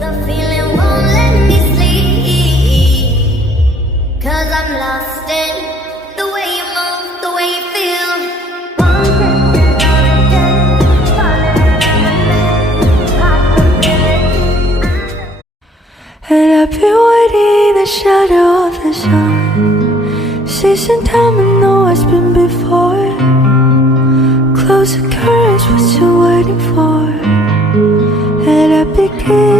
The feeling won't let me sleep, 'cause I'm lost in the way you move, the way you feel. And I've been waiting in the shadow of the sun, seizing time and know what's been before. Close the curtains, what you waiting for? And I begin